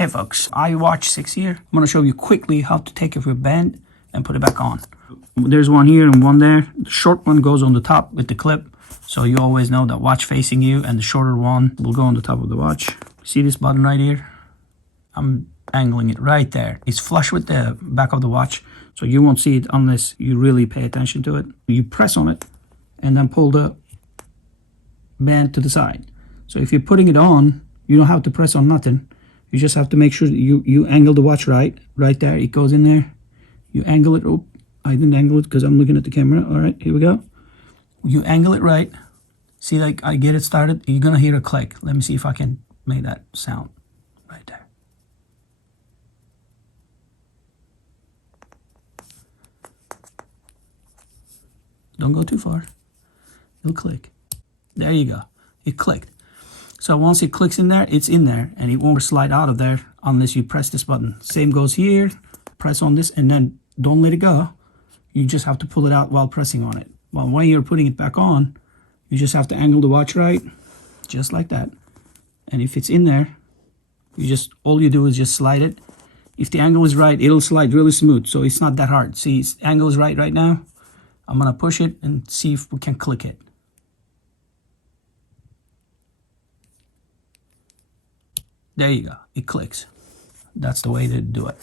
Hey folks, iWatch 6 here. I'm going to show you quickly how to take off your band and put it back on. There's one here and one there. The short one goes on the top with the clip, so you always know that watch facing you, and the shorter one will go on the top of the watch. See this button right here? I'm angling it right there. It's flush with the back of the watch, so you won't see it unless you really pay attention to it. You press on it and then pull the band to the side. So if you're putting it on, you don't have to press on nothing. You just have to make sure that you angle the watch right there. It goes in there. You angle it. Oh, I didn't angle it because I'm looking at the camera. All right, here we go. You angle it right. See, like I get it started. You're gonna hear a click. Let me see if I can make that sound right there. Don't go too far. It'll click. There you go. It clicked. So once it clicks in there, it's in there, and it won't slide out of there unless you press this button. Same goes here. Press on this, and then don't let it go. You just have to pull it out while pressing on it. Well, when you're putting it back on, you just have to angle the watch right, just like that. And if it's in there, all you do is just slide it. If the angle is right, it'll slide really smooth, so it's not that hard. See, the angle is right now. I'm gonna push it and see if we can click it. There you go, it clicks. That's the way to do it.